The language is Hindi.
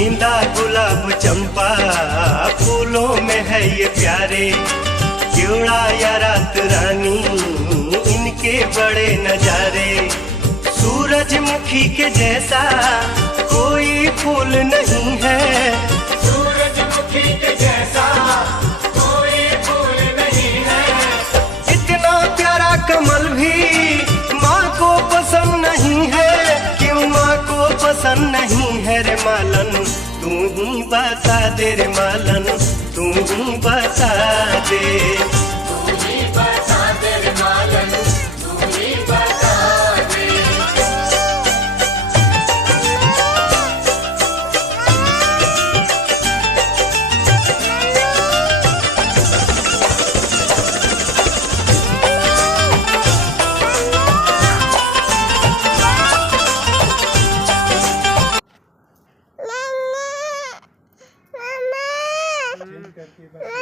गेंदा गुलाब चंपा फूलों में है ये प्यारे, केवड़ा या रात रानी इनके बड़े नजारे। सूरजमुखी के जैसा कोई फूल नहीं है, सूरजमुखी के जैसा कोई फूल नहीं है। इतना प्यारा कमल भी माँ को पसंद नहीं है, क्यों माँ को पसंद नहीं है रे मालन, तू ही बता दे रे मालन, तू ही बता दे। तू ही बता दे रे मालन, तू ही बता दे। करके